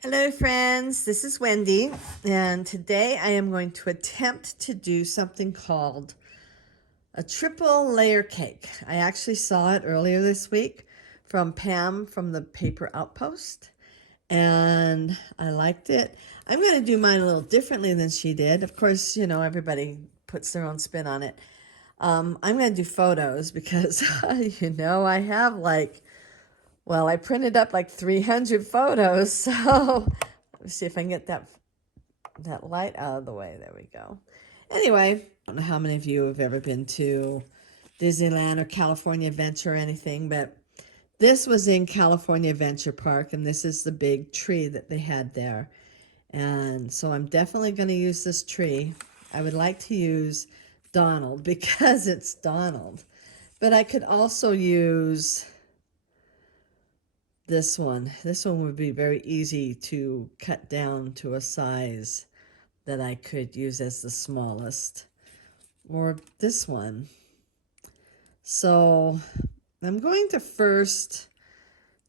Hello friends, this is Wendy, and today I am going to attempt to do something called a triple layer cake. I actually saw it earlier this week from Pam from the Paper Outpost, and I liked it. I'm going to do mine a little differently than she did. Of course, you know, everybody puts their own spin on it. I'm going to do photos because, you know, I have I printed up like 300 photos, so let's see if I can get that light out of the way. There we go. Anyway, I don't know how many of you have ever been to Disneyland or California Adventure or anything, but this was in California Adventure Park, and this is the big tree that they had there. And so I'm definitely going to use this tree. I would like to use Donald because it's Donald, but I could also use this one. This one would be very easy to cut down to a size that I could use as the smallest. Or this one. So I'm going to first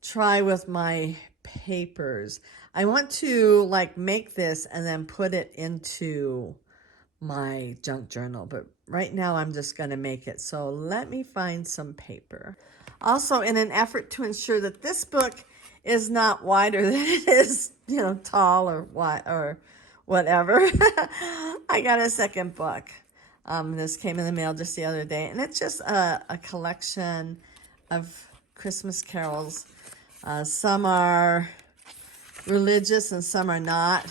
try with my papers. I want to make this and then put it into my junk journal, but right now I'm just going to make it. So let me find some paper. Also, in an effort to ensure that this book is not wider than it is, tall or wide or whatever, I got a second book. This came in the mail just the other day, and it's just a collection of Christmas carols. Some are religious and some are not.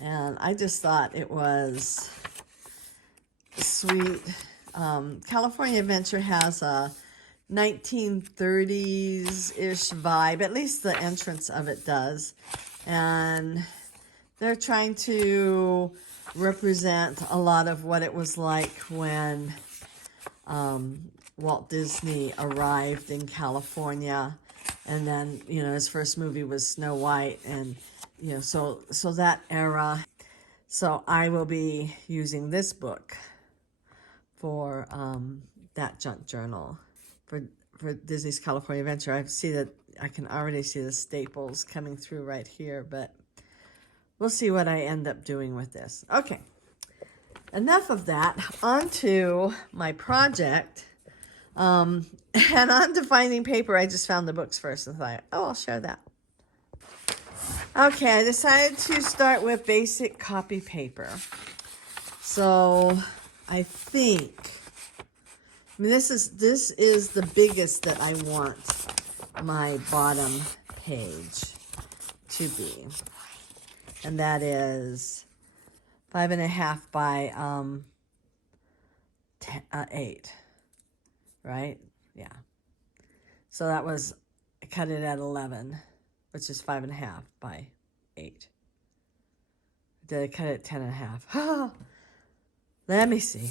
And I just thought it was sweet. California Adventure has a 1930s-ish vibe. At least the entrance of it does. And they're trying to represent a lot of what it was like when Walt Disney arrived in California. And then, his first movie was Snow White, and so that era. So I will be using this book for that junk journal for Disney's California Adventure. I can already see the staples coming through right here, but we'll see what I end up doing with this. Okay, enough of that. On to my project. And on to finding paper. I just found the books first and thought, oh, I'll share that. Okay, I decided to start with basic copy paper. So I think, this is the biggest that I want my bottom page to be. And that is 5.5 by 8, right? Yeah. So that was, I cut it at 11, which is 5.5 by 8. Did I cut it at 10.5? Let me see.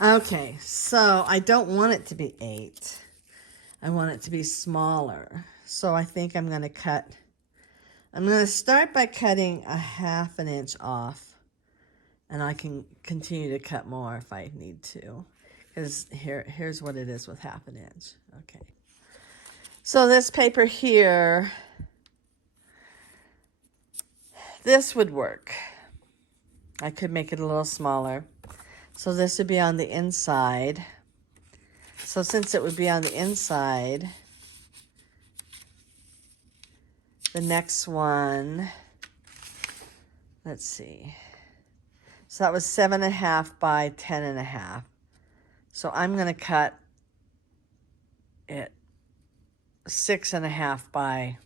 Okay, so I don't want it to be 8. I want it to be smaller. So I think I'm going to start by cutting 1/2 inch off. And I can continue to cut more if I need to. Because here's what it is with 1/2 inch. Okay. So this paper here, this would work. I could make it a little smaller. So this would be on the inside. So since it would be on the inside, the next one, let's see. So that was 7.5 by 10.5. So I'm going to cut it 6.5 by,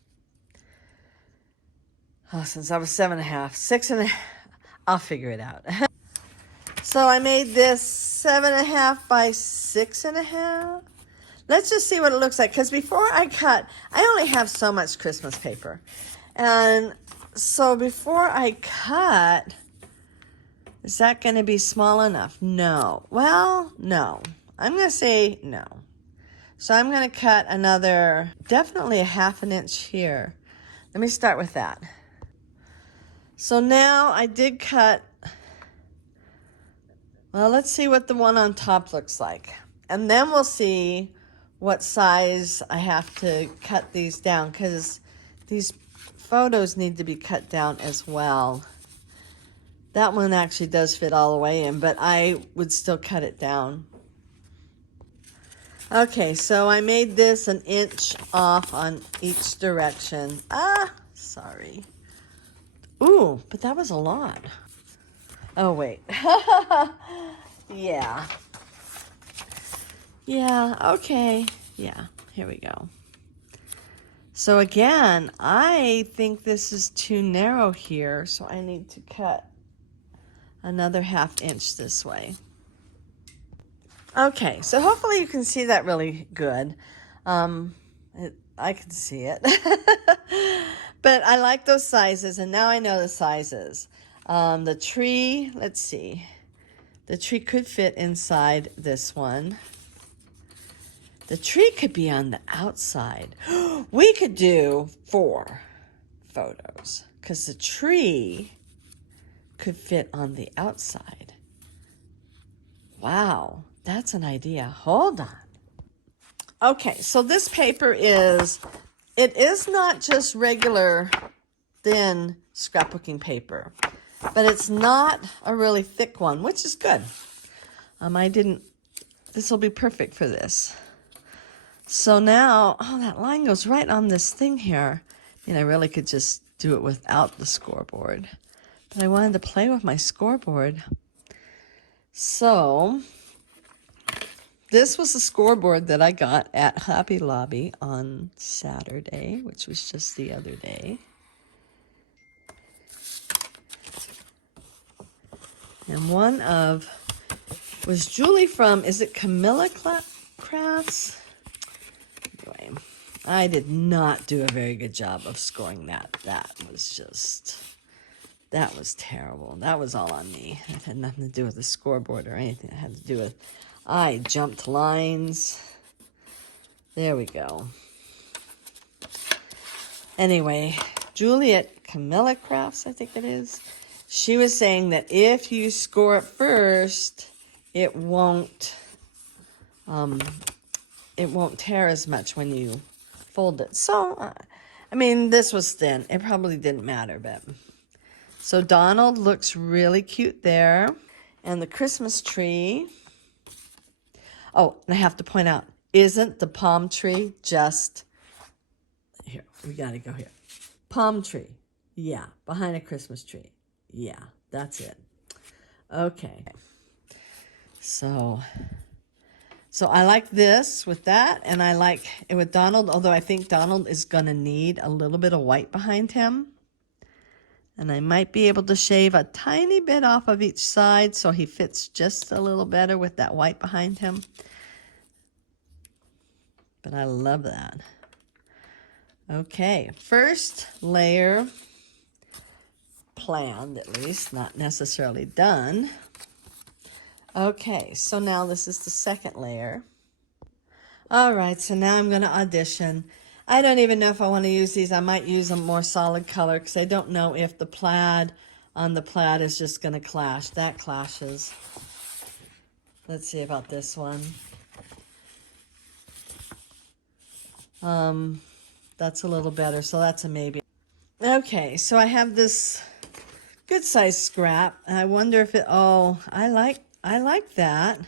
since I was 7.5, 6.5, I'll figure it out. So I made this 7.5 by 6.5. Let's just see what it looks like, because before I cut, I only have so much Christmas paper. And so before I cut, is that going to be small enough? No. Well, no. I'm going to say no. So I'm going to cut another, definitely 1/2 inch here. Let me start with that. So now I did cut, well, let's see what the one on top looks like. And then we'll see what size I have to cut these down, because these photos need to be cut down as well. That one actually does fit all the way in, but I would still cut it down. Okay, so I made this 1 inch off on each direction. Sorry. Ooh, but that was a lot. Oh, wait. Yeah. Yeah, okay. Yeah, here we go. So again, I think this is too narrow here, so I need to cut another 1/2 inch this way. Okay, so hopefully you can see that really good. I can see it. But I like those sizes, and now I know the sizes. The tree, let's see. The tree could fit inside this one. The tree could be on the outside. We could do 4 photos because the tree could fit on the outside. Wow, that's an idea. Hold on. Okay, so this paper it is not just regular thin scrapbooking paper, but it's not a really thick one, which is good. This will be perfect for this. So now, that line goes right on this thing here. I really could just do it without the scoreboard, but I wanted to play with my scoreboard. So this was the scoreboard that I got at Hobby Lobby on Saturday, which was just the other day. And one was Julie from, is it Camilla Crafts? Anyway, I did not do a very good job of scoring that. That was terrible. That was all on me. It had nothing to do with the scoreboard or anything. It had to do with, I jumped lines. There we go. Anyway, Juliet Camilla Crafts, I think it is. She was saying that if you score it first, it won't tear as much when you fold it. So, this was thin. It probably didn't matter, but. So Donald looks really cute there. And the Christmas tree. Oh, and I have to point out, isn't the palm tree just, here, we got to go here. Palm tree. Yeah, behind a Christmas tree. Yeah, that's it. Okay. So I like this with that, and I like it with Donald, although I think Donald is going to need a little bit of white behind him. And I might be able to shave a tiny bit off of each side so he fits just a little better with that white behind him. But I love that. Okay, first layer planned, at least, not necessarily done. Okay, so now this is the second layer. All right, so now I'm going to audition. I don't even know if I want to use these. I might use a more solid color because I don't know if the plaid on the plaid is just going to clash. That clashes. Let's see about this one. That's a little better, so that's a maybe. Okay, so I have this good size scrap. And I wonder if I like that.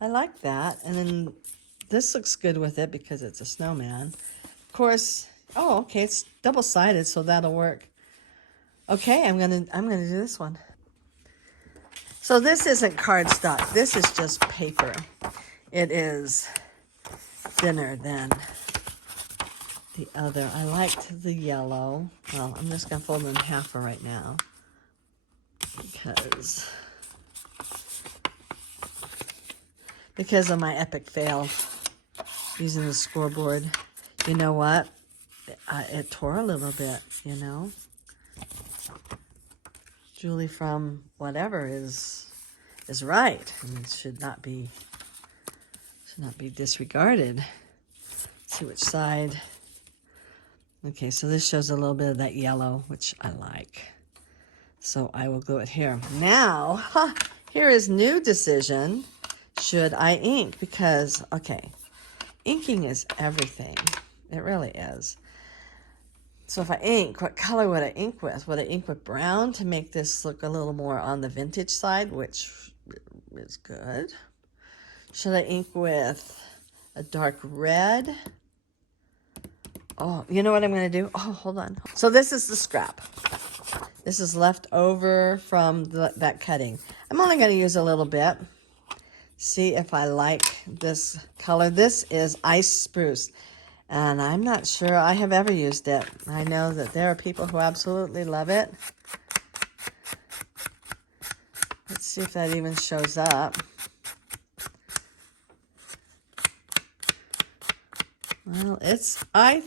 I like that. And then this looks good with it because it's a snowman. Of course, okay, it's double-sided, so that'll work. Okay, I'm gonna do this one. So this isn't cardstock. This is just paper. It is thinner than the other. I liked the yellow. Well, I'm just gonna fold it in half for right now because of my epic fail using the scoreboard. You know what? It tore a little bit, Julie from whatever is right. It should not be disregarded. Let's see which side. Okay, so this shows a little bit of that yellow, which I like. So I will glue it here. Now, here is new decision. Should I ink? Because, okay, inking is everything. It really is. So if I ink, what color would I ink with? Would I ink with brown to make this look a little more on the vintage side, which is good? Should I ink with a dark red? Oh, you know what I'm going to do? Oh, hold on. So this is the scrap. This is left over from that cutting. I'm only going to use a little bit. See if I like this color. This is ice spruce. And I'm not sure I have ever used it. I know that there are people who absolutely love it. Let's see if that even shows up. Well, I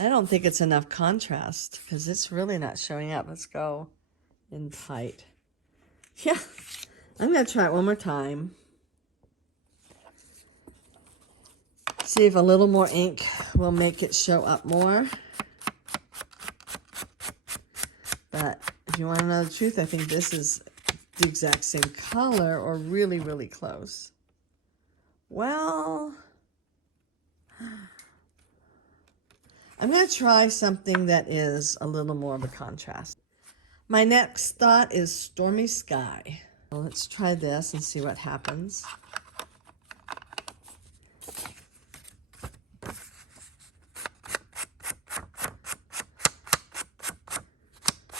don't think it's enough contrast because it's really not showing up. Let's go in tight. Yeah, I'm going to try it one more time. See if a little more ink will make it show up more. But if you want to know the truth, I think this is the exact same color or really, really close. Well, I'm going to try something that is a little more of a contrast. My next thought is Stormy Sky. Well, let's try this and see what happens.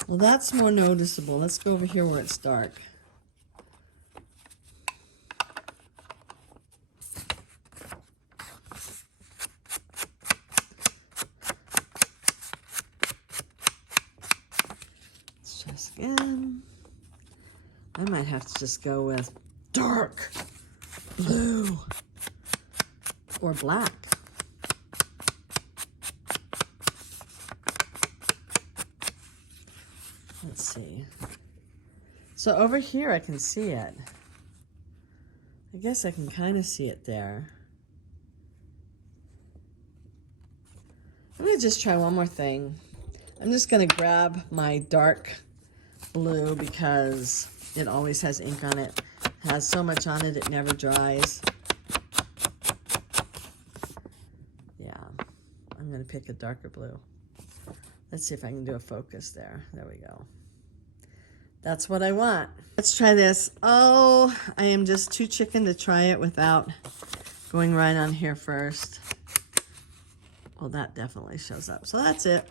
Well, that's more noticeable. Let's go over here where it's dark. Let's try this again. I might have to just go with dark blue or black. Let's see. So over here I can see it. I guess I can kind of see it there. I'm going to just try one more thing. I'm just going to grab my dark blue because it always has ink on it. It has so much on it, it never dries. Yeah, I'm going to pick a darker blue. Let's see if I can do a focus there. There we go. That's what I want. Let's try this. Oh, I am just too chicken to try it without going right on here first. Well, that definitely shows up. So that's it.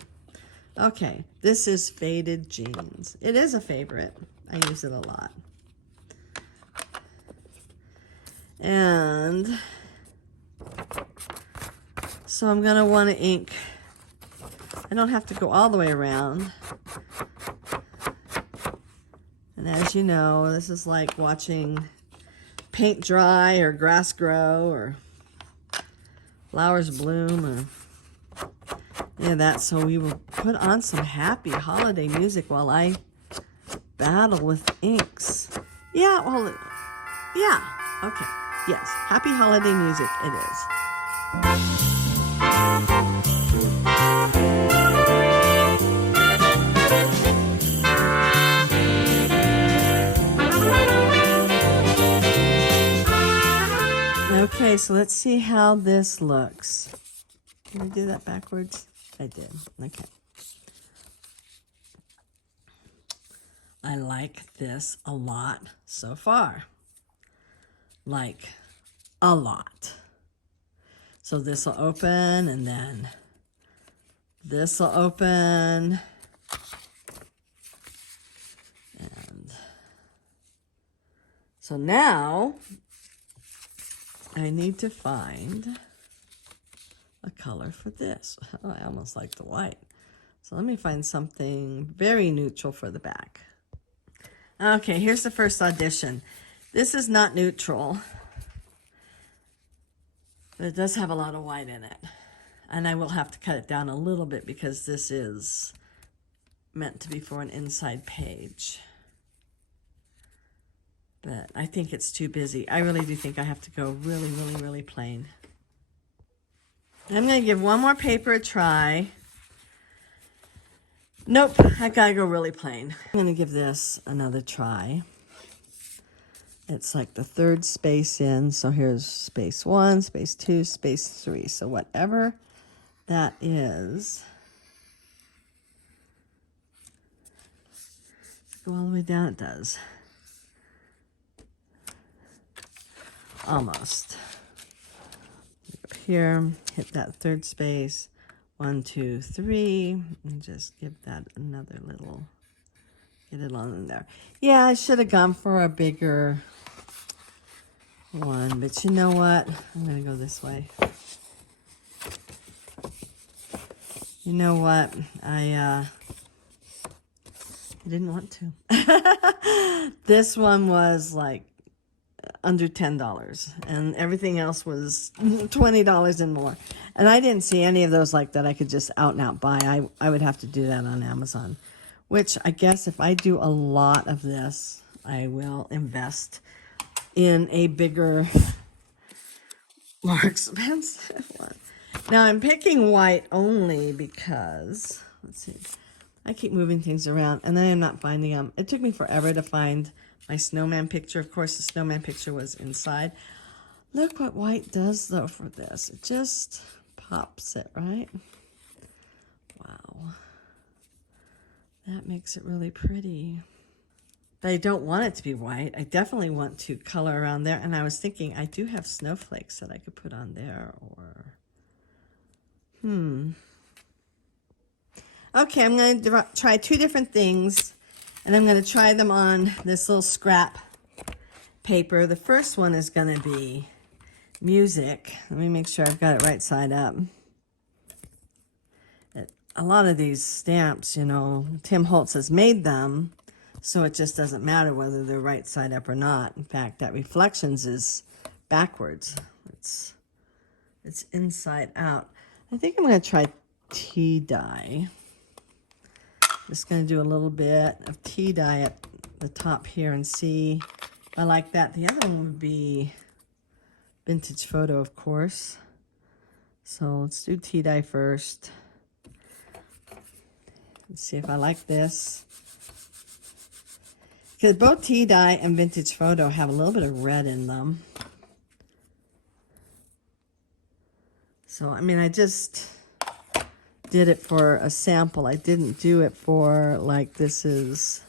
Okay, this is Faded Jeans. It is a favorite. I use it a lot. And so I'm going to want to ink. I don't have to go all the way around. And as you know, this is like watching paint dry or grass grow or flowers bloom or any of that. So we will put on some happy holiday music while I battle with inks. Yeah, well, yeah, okay. Yes, happy holiday music it is. Okay, so let's see how this looks. Can I do that backwards? I did. Okay. I like this a lot so far. Like, a lot. So this will open, and then this will open. And so now I need to find a color for this. Oh, I almost like the white. So let me find something very neutral for the back. Okay, here's the first audition. This is not neutral, but it does have a lot of white in it. And I will have to cut it down a little bit because this is meant to be for an inside page. But I think it's too busy. I really do think I have to go really, really, really plain. I'm going to give one more paper a try. Nope, I got to go really plain. I'm going to give this another try. It's like the third space in. So here's space 1, space 2, space 3. So whatever that is, go all the way down, it does. Almost. Go here, hit that third space. 1, 2, 3, and just give that another little, get it on in there. Yeah, I should have gone for a bigger one, but you know what? I'm gonna go this way. You know what? I didn't want to. This one was like under $10, and everything else was $20 and more. And I didn't see any of those like that I could just out and out buy. I would have to do that on Amazon, which I guess if I do a lot of this, I will invest in a bigger, more expensive one. Now I'm picking white only because, let's see, I keep moving things around and then I'm not finding them. It took me forever to find my snowman picture. Of course, the snowman picture was inside. Look what white does though for this. It just pops it, right? Wow. That makes it really pretty. But I don't want it to be white. I definitely want to color around there. And I was thinking I do have snowflakes that I could put on there, or okay, I'm going to try 2 different things, and I'm going to try them on this little scrap paper. The first one is going to be music. Let me make sure I've got it right side up. A lot of these stamps, you know, Tim Holtz has made them, so it just doesn't matter whether they're right side up or not. In fact, that Reflections is backwards. It's inside out. I think I'm going to try tea dye. Just going to do a little bit of tea dye at the top here and see if I like that. The other one would be vintage photo, of course. So let's do tea dye first. Let's see if I like this. Because both tea dye and vintage photo have a little bit of red in them. So, I mean, I just did it for a sample. I didn't do it for, like, this is.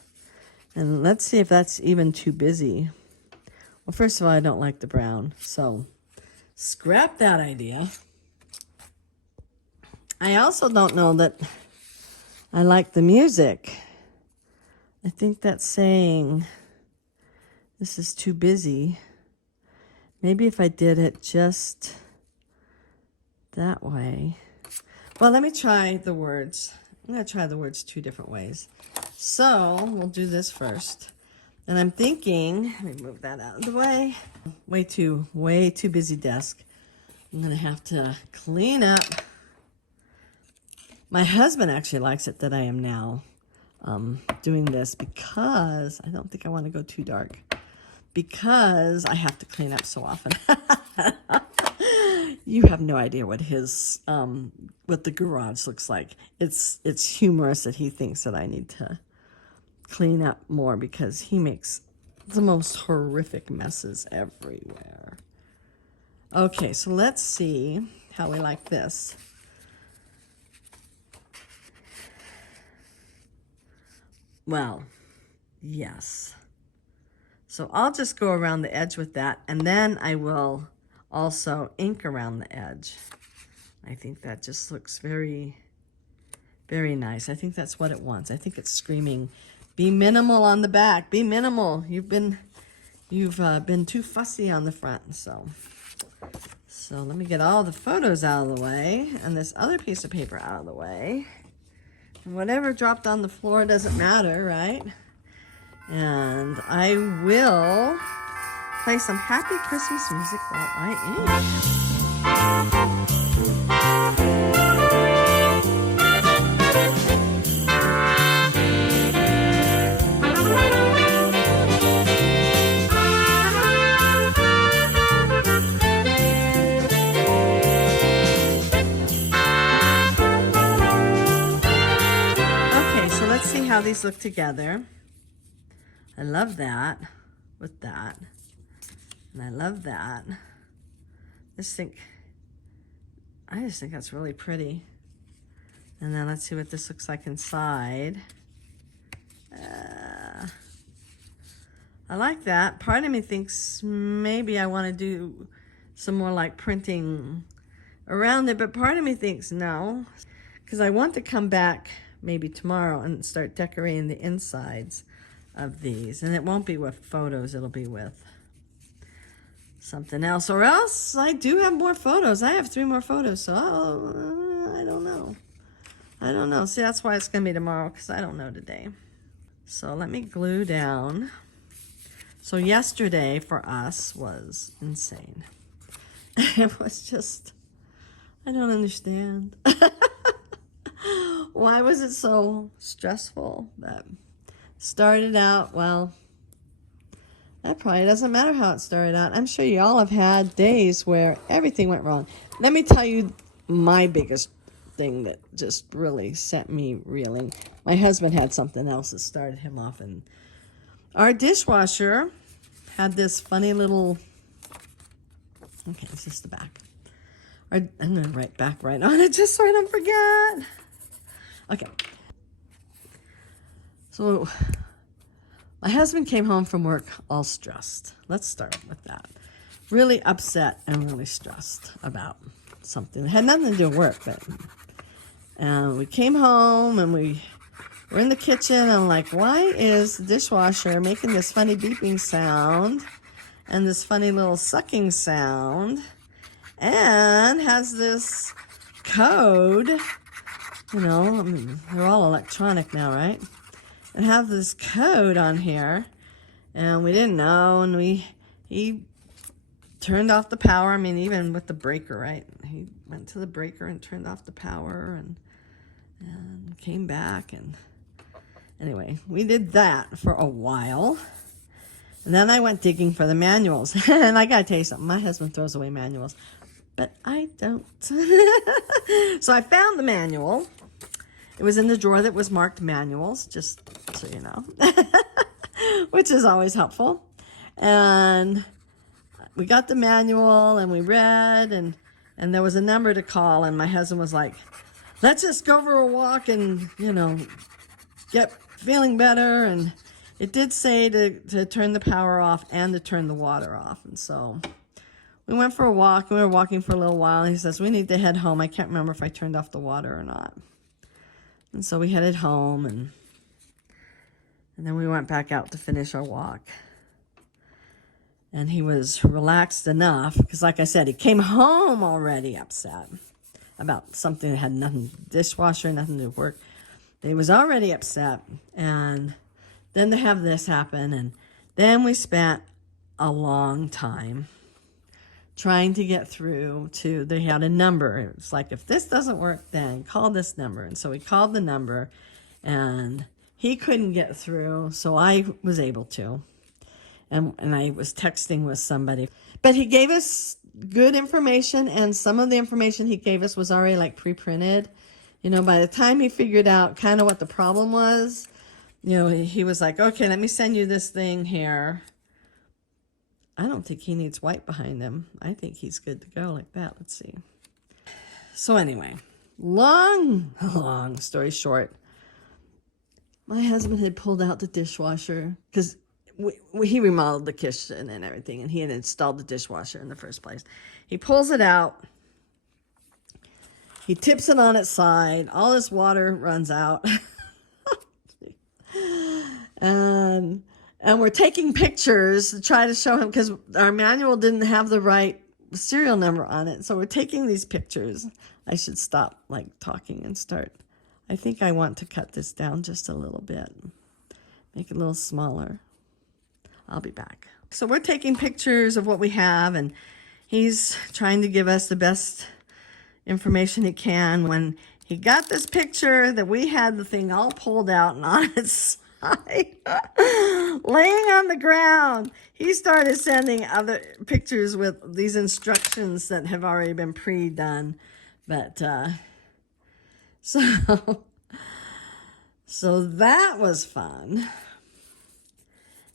And let's see if that's even too busy. Well, first of all, I don't like the brown. So, scrap that idea. I also don't know that I like the music. I think that's saying this is too busy. Maybe if I did it just that way. Well, let me try the words. I'm going to try the words 2 different ways. So we'll do this first. And I'm thinking, let me move that out of the way. Way too busy desk. I'm going to have to clean up. My husband actually likes it that I am now doing this because I don't think I want to go too dark. Because I have to clean up so often. You have no idea what his what the garage looks like. It's humorous that he thinks that I need to clean up more because he makes the most horrific messes everywhere. Okay, so let's see how we like this. Well, yes. So I'll just go around the edge with that, and then I will also ink around the edge. I think that just looks very, very nice. I think that's what it wants. I think it's screaming, be minimal on the back, be minimal. You've been too fussy on the front. So let me get all the photos out of the way and this other piece of paper out of the way. And whatever dropped on the floor doesn't matter, right? And I will play some happy Christmas music while I ink. Okay, so let's see how these look together. I love that with that. And I love that. I just think that's really pretty. And then let's see what this looks like inside. I like that. Part of me thinks maybe I want to do some more like printing around it, but part of me thinks no, because I want to come back maybe tomorrow and start decorating the insides of these. And it won't be with photos, it'll be with something else. Or else I do have more photos. I have 3 more photos, so I don't know. I don't know. See, that's why it's going to be tomorrow, because I don't know today. So let me glue down. So yesterday for us was insane. It was just, I don't understand. Why was it so stressful? That started out, well, that probably doesn't matter how it started out. I'm sure y'all have had days where everything went wrong. Let me tell you my biggest thing that just really set me reeling. My husband had something else that started him off, and our dishwasher had this funny little, okay, it's just the back. I'm going to write back right on it just so I don't forget. Okay. So my husband came home from work all stressed. Let's start with that. Really upset and really stressed about something. It had nothing to do with work, but we came home and we were in the kitchen. And I'm like, why is the dishwasher making this funny beeping sound and this funny little sucking sound and has this code? You know, I mean, they're all electronic now, right? And have this code on here, and we didn't know, and he turned off the power. I mean, even with the breaker, right? He went to the breaker and turned off the power, and came back, and anyway, we did that for a while. And then I went digging for the manuals. And I gotta tell you something, my husband throws away manuals, but I don't. So I found the manual. It was in the drawer that was marked manuals, just so you know, which is always helpful. And we got the manual and we read, and there was a number to call, and my husband was like, let's just go for a walk and, you know, get feeling better. And it did say to turn the power off and to turn the water off. And so we went for a walk, and we were walking for a little while, and he says, we need to head home. I can't remember if I turned off the water or not. And so we headed home, and then we went back out to finish our walk. And he was relaxed enough, because like I said, he came home already upset about something that had nothing, dishwasher, nothing to do with work. He was already upset. And then to have this happen, and then we spent a long time trying to get through to, they had a number. It's like, if this doesn't work, then call this number. And so we called the number, and he couldn't get through, so I was able to. And I was texting with somebody. But he gave us good information, and some of the information he gave us was already like pre-printed. You know, by the time he figured out kind of what the problem was, you know, he was like, okay, let me send you this thing here. I don't think he needs white behind him. I think he's good to go like that. Let's see. So anyway, long story short, my husband had pulled out the dishwasher because he remodeled the kitchen and everything, and he had installed the dishwasher in the first place. He pulls it out. He tips it on its side. All this water runs out. And we're taking pictures to try to show him, because our manual didn't have the right serial number on it. So we're taking these pictures. I should stop like talking and start. I think I want to cut this down just a little bit. Make it a little smaller. I'll be back. So we're taking pictures of what we have, and he's trying to give us the best information he can. When he got this picture that we had the thing all pulled out and on its laying on the ground, he started sending other pictures with these instructions that have already been pre-done. But so that was fun.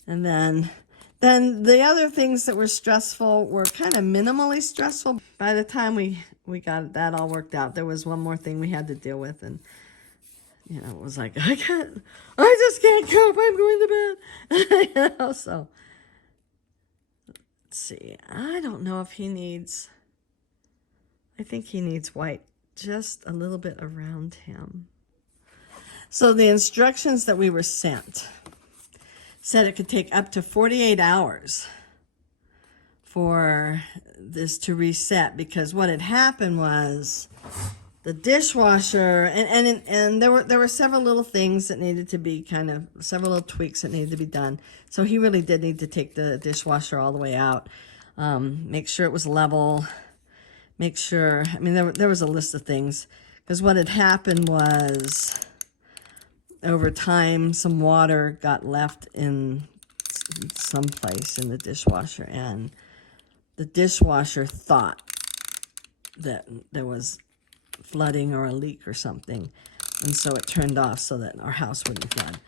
And then Then the other things that were stressful were kind of minimally stressful. By the time we got that all worked out, there was one more thing we had to deal with, and you know, it was like, I just can't cope. I'm going to bed. You know, so let's see. I don't know if he needs, I think he needs white just a little bit around him. So the instructions that we were sent said it could take up to 48 hours for this to reset, because what had happened was the dishwasher, and there were several little things that needed to be several little tweaks that needed to be done. So he really did need to take the dishwasher all the way out, make sure it was level, make sure, I mean, there was a list of things, because what had happened was over time some water got left in some place in the dishwasher, and the dishwasher thought that there was flooding or a leak or something, and so it turned off so that our house wouldn't flood.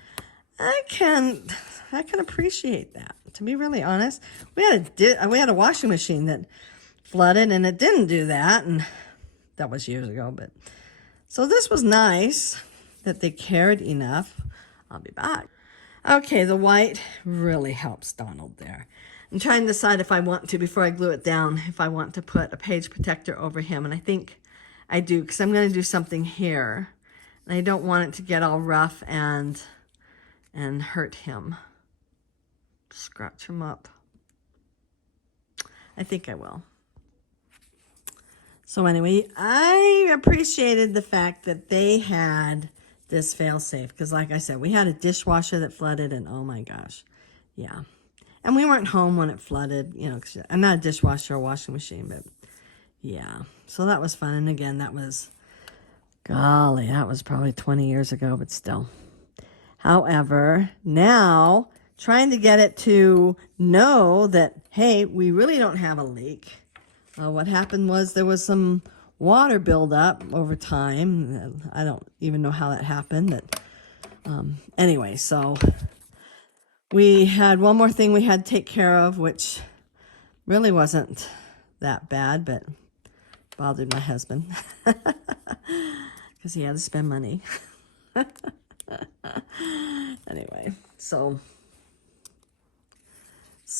I can appreciate that. To be really honest, we had a washing machine that flooded and it didn't do that, and that was years ago. But so this was nice that they cared enough. I'll be back. Okay, the white really helps Donald there. I'm trying to decide if I want to, before I glue it down, if I want to put a page protector over him, and I think I do, because I'm going to do something here, and I don't want it to get all rough and hurt him. Scratch him up. I think I will. So anyway, I appreciated the fact that they had this fail-safe, because like I said, we had a dishwasher that flooded, and oh my gosh, yeah. And we weren't home when it flooded, you know, 'cause I'm not a dishwasher or washing machine, but yeah. So that was fun. And again, that was, golly, that was probably 20 years ago, but still. However, now trying to get it to know that, hey, we really don't have a leak. What happened was there was some water buildup over time. I don't even know how that happened. But anyway, so we had one more thing we had to take care of, which really wasn't that bad, but bothered my husband because he had to spend money. Anyway, so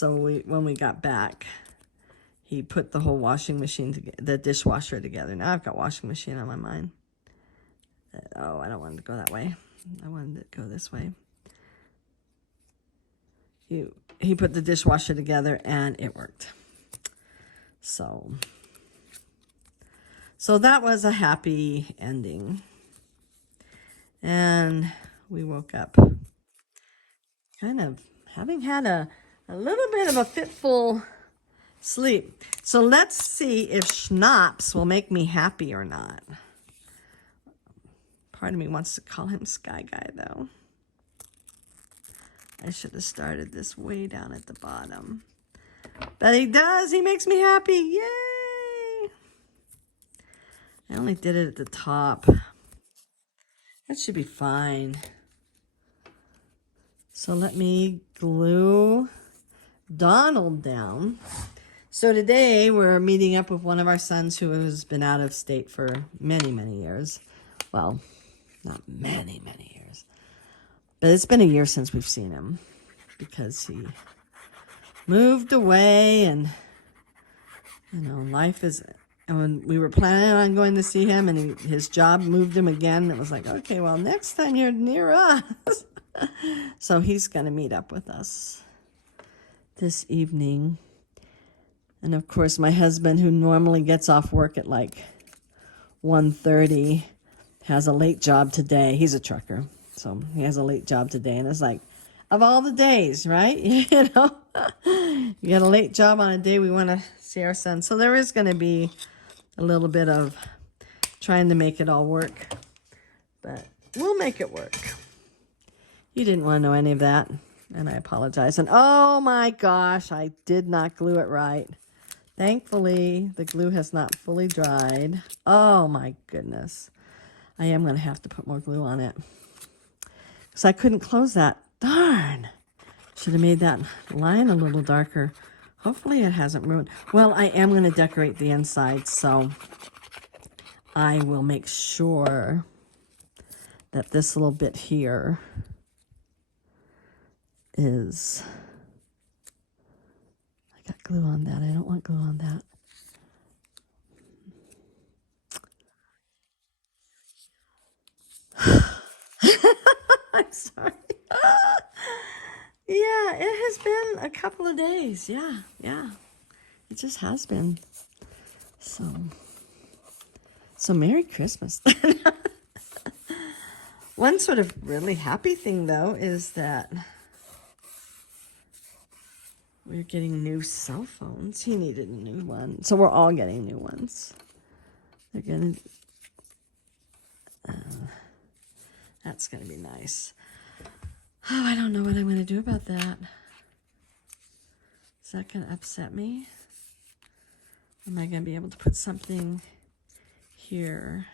when we got back, he put the whole washing machine, the dishwasher together. Now I've got washing machine on my mind. Oh, I don't want it to go that way. I wanted it to go this way. He put the dishwasher together and it worked. So that was a happy ending. And we woke up kind of having had a little bit of a fitful sleep. So let's see if schnapps will make me happy or not. Part of me wants to call him Sky Guy, though. I should have started this way down at the bottom. But he does. He makes me happy. Yay! I only did it at the top. That should be fine. So let me glue Donald down. So today we're meeting up with one of our sons who has been out of state for many, many years. Well, not many, many years. But it's been a year since we've seen him because he moved away, and you know, life is, and when we were planning on going to see him and his job moved him again, it was like, okay, well, next time you're near us. So he's going to meet up with us this evening. And of course, my husband, who normally gets off work at like 1:30, has a late job today. He's a trucker, so he has a late job today. And it's like, of all the days, right? You know, you get a late job on a day we want to see our son. So there is going to be a little bit of trying to make it all work, but we'll make it work. You didn't want to know any of that, and I apologize. And oh my gosh, I did not glue it right. Thankfully, the glue has not fully dried. Oh my goodness. I am going to have to put more glue on it because I couldn't close that. Darn. Should have made that line a little darker. Hopefully it hasn't ruined. Well, I am going to decorate the inside, so I will make sure that this little bit here is... I got glue on that. I don't want glue on that. I'm sorry. Yeah, it has been a couple of days. Yeah. It just has been. So Merry Christmas. One sort of really happy thing, though, is that we're getting new cell phones. He needed a new one. So we're all getting new ones. They're going to... that's going to be nice. Oh, I don't know what I'm going to do about that. Is that going to upset me? Am I going to be able to put something here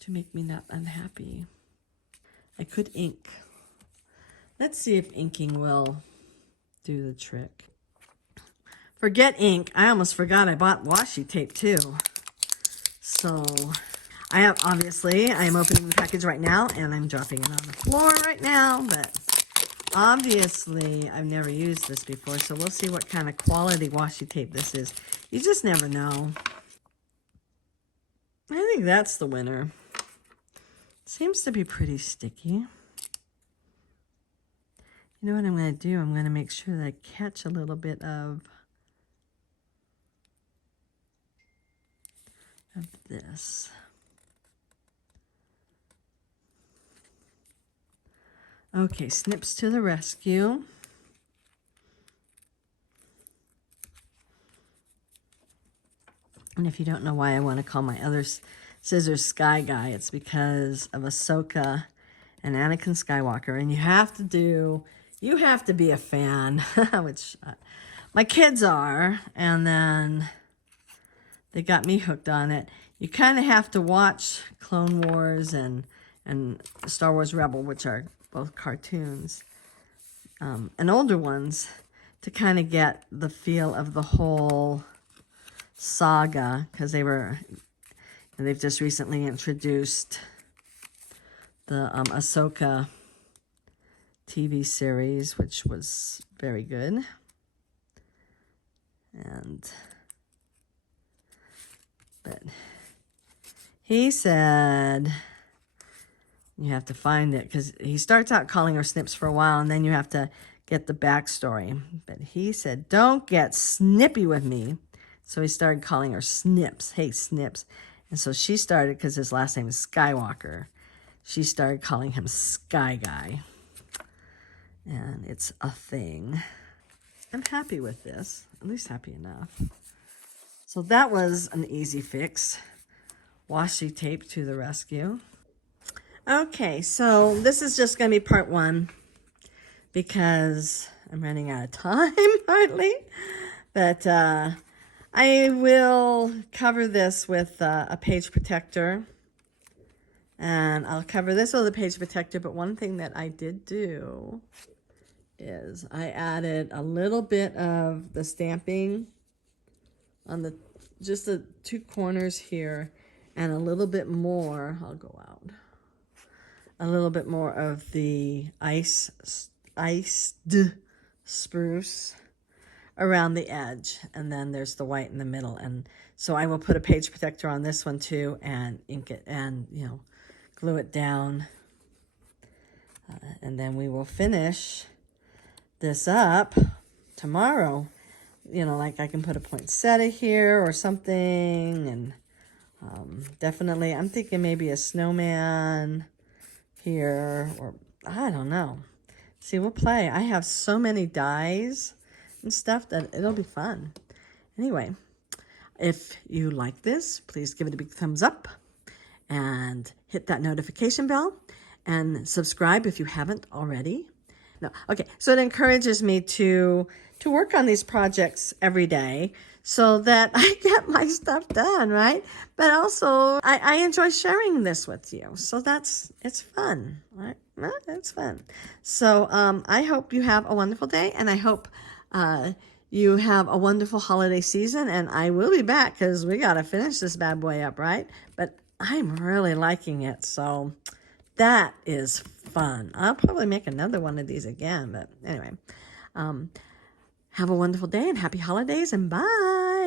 to make me not unhappy? I could ink. Let's see if inking will do the trick. Forget ink. I almost forgot I bought washi tape too. So I have, obviously, I'm opening the package right now and I'm dropping it on the floor right now, but obviously I've never used this before, so we'll see what kind of quality washi tape this is. You just never know. I think that's the winner. Seems to be pretty sticky. You know what I'm going to do? I'm going to make sure that I catch a little bit of this. Okay, snips to the rescue. And if you don't know why I want to call my other scissors Sky Guy, it's because of Ahsoka and Anakin Skywalker. And you have to be a fan, which my kids are. And then they got me hooked on it. You kind of have to watch Clone Wars and Star Wars Rebel, which are both cartoons, and older ones, to kind of get the feel of the whole saga, because they've just recently introduced the Ahsoka TV series, which was very good. But he said you have to find it, because he starts out calling her Snips for a while, and then you have to get the backstory. But he said, don't get snippy with me. So he started calling her Snips. Hey, Snips. And so she started, because his last name is Skywalker, she started calling him Sky Guy. And it's a thing. I'm happy with this, at least happy enough. So that was an easy fix. Washi tape to the rescue. Okay, so this is just going to be part one, because I'm running out of time, hardly. But I will cover this with a page protector. And I'll cover this with a page protector, but one thing that I did do is I added a little bit of the stamping on just the two corners here, and a little bit more, I'll go out, a little bit more of the iced spruce around the edge, and then there's the white in the middle. And so I will put a page protector on this one too, and ink it, and glue it down, and then we will finish this up tomorrow. Like I can put a poinsettia here or something, and definitely I'm thinking maybe a snowman here, or I don't know. See, we'll play. I have so many dies and stuff that it'll be fun. Anyway, if you like this, please give it a big thumbs up and hit that notification bell and subscribe if you haven't already. No, okay, so it encourages me to work on these projects every day. so that I get my stuff done, right? But also I enjoy sharing this with you. So it's fun, right? It's fun. So I hope you have a wonderful day, and I hope you have a wonderful holiday season, and I will be back because we got to finish this bad boy up, right? But I'm really liking it. So that is fun. I'll probably make another one of these again. But anyway, have a wonderful day and happy holidays, and bye.